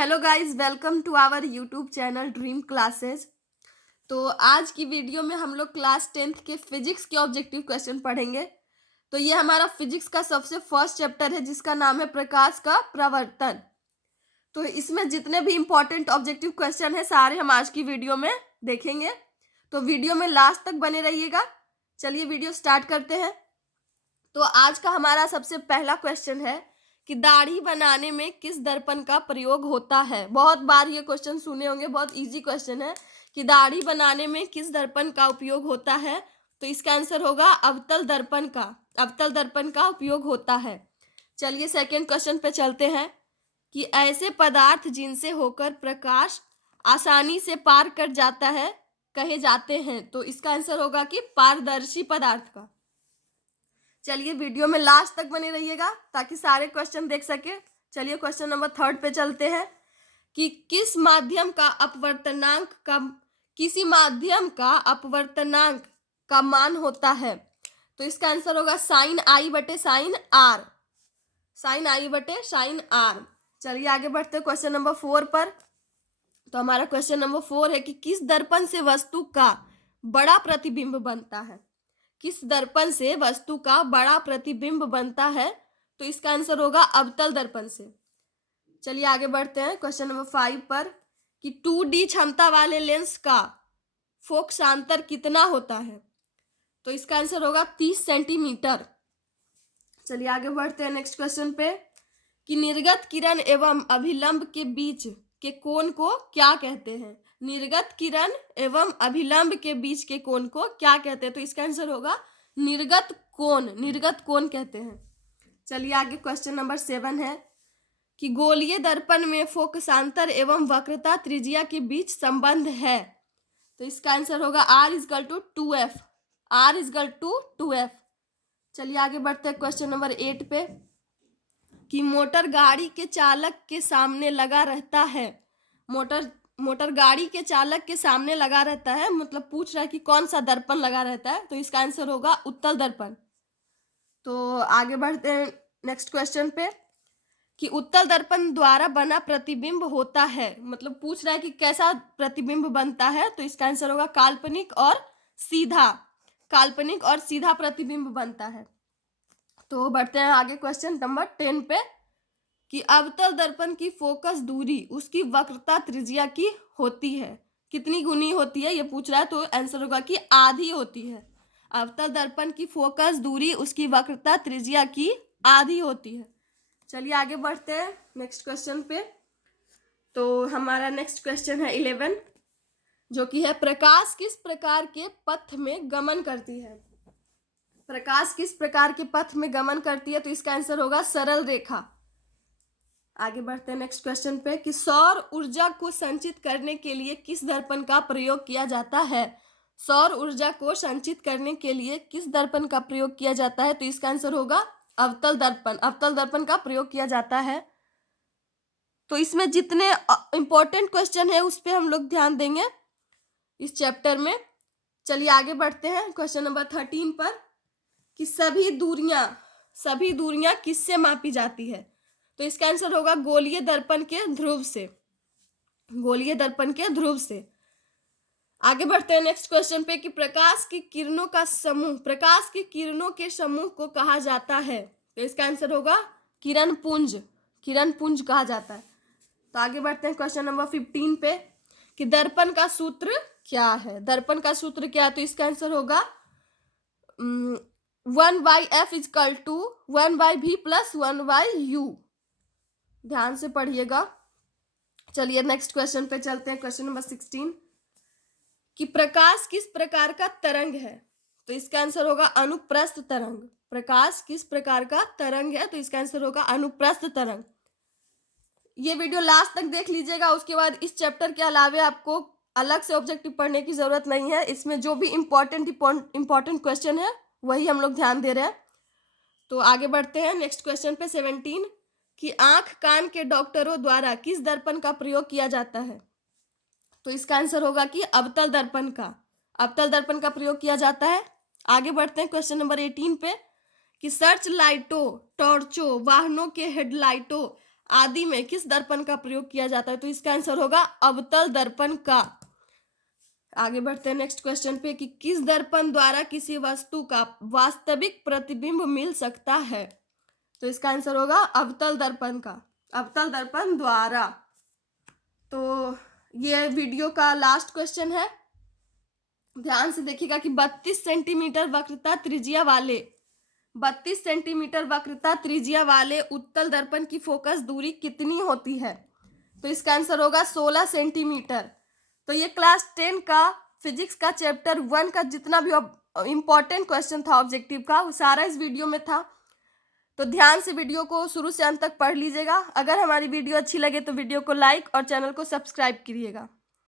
Hello guys, welcome to our YouTube channel dream classes. तो आज की वीडियो में हम लोग क्लास 10th के फिजिक्स के ऑब्जेक्टिव क्वेश्चन पढ़ेंगे। तो ये हमारा फिजिक्स का सबसे फर्स्ट चैप्टर है जिसका नाम है प्रकाश का प्रवर्तन। तो इसमें जितने भी इंपॉर्टेंट ऑब्जेक्टिव क्वेश्चन है सारे हम आज की वीडियो में देखेंगे। तो वीडियो में लास्ट तक बने रहिएगा। चलिए वीडियो स्टार्ट करते हैं। तो आज का हमारा सबसे पहला क्वेश्चन है कि दाढ़ी बनाने में किस दर्पण का प्रयोग होता है। बहुत बार ये क्वेश्चन सुने होंगे, बहुत इजी क्वेश्चन है कि दाढ़ी बनाने में किस दर्पण का उपयोग होता है। तो इसका आंसर होगा अवतल दर्पण का। अवतल दर्पण का उपयोग होता है। चलिए सेकंड क्वेश्चन पे चलते हैं कि ऐसे पदार्थ जिनसे होकर प्रकाश आसानी से पार कर जाता है कहे जाते हैं। तो इसका आंसर होगा कि पारदर्शी पदार्थ का। चलिए वीडियो में लास्ट तक बने रहिएगा ताकि सारे क्वेश्चन देख सके। चलिए क्वेश्चन नंबर 3 पे चलते हैं कि किसी माध्यम का अपवर्तनांक का मान होता है। तो इसका आंसर होगा साइन आई बटे साइन आर। साइन आई बटे साइन आर। चलिए आगे बढ़ते हैं क्वेश्चन नंबर 4 पर। तो हमारा क्वेश्चन नंबर 4 है कि किस दर्पण से वस्तु का बड़ा प्रतिबिंब बनता है। किस दर्पण से वस्तु का बड़ा प्रतिबिंब बनता है। तो इसका आंसर होगा अवतल दर्पण से। चलिए आगे बढ़ते हैं क्वेश्चन नंबर 5 पर कि 2D क्षमता वाले लेंस का फोकसांतर कितना होता है। तो इसका आंसर होगा 30 सेंटीमीटर। चलिए आगे बढ़ते हैं नेक्स्ट क्वेश्चन पे कि निर्गत किरण एवं अभिलंब के बीच के कोण को क्या कहते हैं। निर्गत किरण एवं अभिलंब के बीच के कोण को क्या कहते हैं। तो इसका आंसर होगा निर्गत कोण। निर्गत कोण कहते हैं। चलिए आगे क्वेश्चन नंबर 7 है कि गोलीय दर्पण में फोकसांतर एवं वक्रता त्रिज्या के बीच संबंध है। तो इसका आंसर होगा R=2f। R=2f। चलिए आगे बढ़ते हैं क्वेश्चन नंबर 8 पे कि मोटर गाड़ी के चालक के सामने लगा रहता है। मोटर गाड़ी के चालक के सामने लगा रहता है, मतलब पूछ रहा है कि कौन सा दर्पण लगा रहता है। तो इसका आंसर होगा उत्तल दर्पण। तो आगे बढ़ते हैं नेक्स्ट क्वेश्चन पे कि उत्तल दर्पण द्वारा बना प्रतिबिंब होता है, मतलब पूछ रहा है कि कैसा प्रतिबिंब बनता है। तो इसका आंसर होगा काल्पनिक और सीधा। काल्पनिक और सीधा प्रतिबिंब बनता है। तो बढ़ते हैं आगे क्वेश्चन नंबर 10 पे कि अवतल दर्पण की फोकस दूरी उसकी वक्रता त्रिज्या की होती है। कितनी गुनी होती है ये पूछ रहा है। तो आंसर होगा कि आधी होती है। अवतल दर्पण की फोकस दूरी उसकी वक्रता त्रिज्या की आधी होती है। चलिए आगे बढ़ते हैं नेक्स्ट क्वेश्चन पे। तो हमारा नेक्स्ट क्वेश्चन है 11 जो कि है प्रकाश किस प्रकार के पथ में गमन करती है। प्रकाश किस प्रकार के पथ में गमन करती है। तो इसका आंसर होगा सरल रेखा। आगे बढ़ते हैं नेक्स्ट क्वेश्चन पे कि सौर ऊर्जा को संचित करने के लिए किस दर्पण का प्रयोग किया जाता है। सौर ऊर्जा को संचित करने के लिए किस दर्पण का प्रयोग किया जाता है। तो इसका आंसर होगा अवतल दर्पण। अवतल दर्पण का प्रयोग किया जाता है। तो इसमें जितने इंपॉर्टेंट क्वेश्चन है उस पर हम लोग ध्यान देंगे इस चैप्टर में। चलिए आगे बढ़ते हैं क्वेश्चन नंबर 13 पर कि सभी दूरियां किससे मापी जाती है। तो इसका आंसर होगा गोलीय दर्पण के ध्रुव से। गोलीय दर्पण के ध्रुव से। आगे बढ़ते हैं नेक्स्ट क्वेश्चन पे कि प्रकाश की किरणों के समूह को कहा जाता है। तो इसका आंसर होगा किरण पुंज। किरण पुंज कहा जाता है। तो आगे बढ़ते हैं क्वेश्चन नंबर 15 पे कि दर्पण का सूत्र क्या है। दर्पण का सूत्र क्या है। तो इसका आंसर होगा 1/f=1/v + 1/u। ध्यान से पढ़िएगा। चलिए नेक्स्ट क्वेश्चन पे चलते हैं क्वेश्चन नंबर 16 कि प्रकाश किस प्रकार का तरंग है। तो इसका आंसर होगा अनुप्रस्थ तरंग। प्रकाश किस प्रकार का तरंग है। तो इसका आंसर होगा अनुप्रस्थ तरंग। ये वीडियो लास्ट तक देख लीजिएगा। उसके बाद इस चैप्टर के अलावे आपको अलग से ऑब्जेक्टिव पढ़ने की जरूरत नहीं है। इसमें जो भी इंपॉर्टेंट क्वेश्चन है वही हम लोग ध्यान दे रहे हैं। तो आगे बढ़ते हैं नेक्स्ट क्वेश्चन पे 17 कि आंख कान के डॉक्टरों द्वारा किस दर्पण का प्रयोग किया जाता है। तो इसका आंसर होगा कि अवतल दर्पण का। अवतल दर्पण का प्रयोग किया जाता है। आगे बढ़ते हैं क्वेश्चन नंबर 18 पे कि सर्च लाइटों, टॉर्चों, वाहनों के हेडलाइटों आदि में किस दर्पण का प्रयोग किया जाता है? तो इसका आंसर होगा अवतल दर्पण का। आगे बढ़ते हैं नेक्स्ट क्वेश्चन पे कि किस दर्पण द्वारा किसी वस्तु का वास्तविक प्रतिबिंब मिल सकता है? तो इसका आंसर होगा अवतल दर्पण का, अवतल दर्पण द्वारा। तो ये वीडियो का लास्ट क्वेश्चन है, ध्यान से देखिएगा कि 32 सेंटीमीटर वक्रता त्रिज्या वाले 32 सेंटीमीटर वक्रता त्रिज्या वाले उत्तल दर्पण की फोकस दूरी कितनी होती है? तो इसका आंसर होगा 16 सेंटीमीटर। तो ये क्लास 10 का फिजिक्स का चैप्टर 1 का जितना भी इंपॉर्टेंट क्वेश्चन था ऑब्जेक्टिव का, वो सारा इस वीडियो में था। तो ध्यान से वीडियो को शुरू से अंत तक पढ़ लीजिएगा। अगर हमारी वीडियो अच्छी लगे तो वीडियो को लाइक और चैनल को सब्सक्राइब करिएगा।